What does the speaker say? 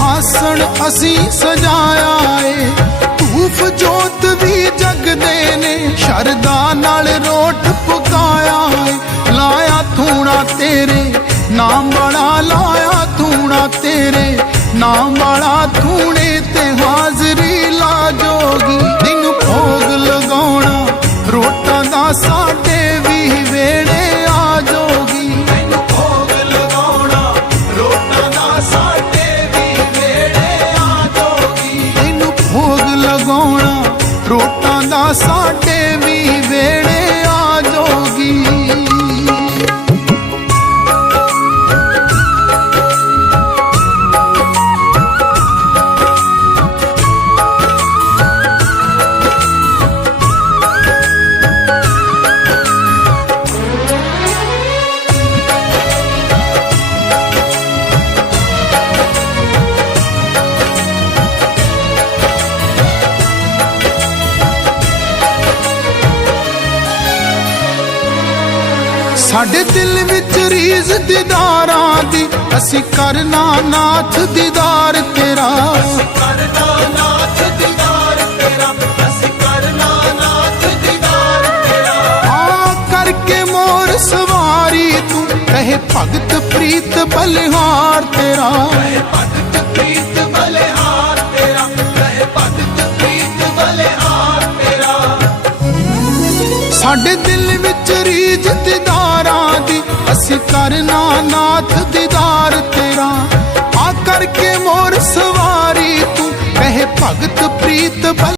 ਆਸਣ ਅਸੀਂ ਸਜਾਇਆ ਏ। ਧੂਫ ਜੋਤ ਵੀ ਜਗਦੇ ਨੇ ਸ਼ਰਦਾ ਨਾਲ ਰੋਟ ਪੁਕਾਇਆ ਏ। ਲਾਇਆ ਥੂਣਾ ਤੇਰੇ, ਨਾਮ ਵਾਲਾ ਲਾਇਆ ਥੂਣਾ ਤੇਰੇ। ਨਾਮ ਵਾਲਾ ਧੂਣੇ ਤੇ ਹਾਜ਼ਰੀ ਲਾ ਜੋਗੀ। ਦਿਨ ਭੋਗ ਲਗਾਉਣਾ ਰੋਟਾਂ ਦਾ ਸਾਡੇ ਵੀ ਵੇ ਭੋਗ ਰੋਟਾਂ ਦਾ ਸਾਡੇ ਸਾਡੇ ਦਿਲ ਵਿੱਚ ਰੀਜ਼ ਦੀਦਾਰਾਂ ਦੀ ਅਸੀਂ ਕਰਨਾ ਨਾਥ ਦੀਦਾਰ ਤੇਰਾ। ਕਰਨਾ ਨਾਥ ਦੀਦਾਰ ਤੇਰਾ ਅਸੀਂ ਕਰਨਾ ਨਾਥ ਦੀਦਾਰ ਤੇਰਾ। ਆ ਕਰਕੇ ਮੋਰ ਸਵਾਰੀ ਤੂੰ ਕਹੇ ਭਗਤ ਪ੍ਰੀਤ ਬਲਿਹਾਰ ਤੇਰਾ। ਕਹੇ ਭਗਤ ਪ੍ਰੀਤ ਬਲਿਹਾਰ ਤੇਰਾ ਕਹੇ ਭਗਤ ਪ੍ਰੀਤ ਬਲਿਹਾਰ ਸਾਡੇ ਦਿਲ ਵਿੱਚ ਰੀਝ ਦੀਦਾਰਾਂ ਦੀ। ਅਸੀਂ ਕਰਨਾ ਨਾਥ ਦੀਦਾਰ ਤੇਰਾ। ਆ ਕਰਕੇ ਮੋਰ ਸਵਾਰੀ ਤੂੰ। ਕਹੇ ਭਗਤ ਪ੍ਰੀਤ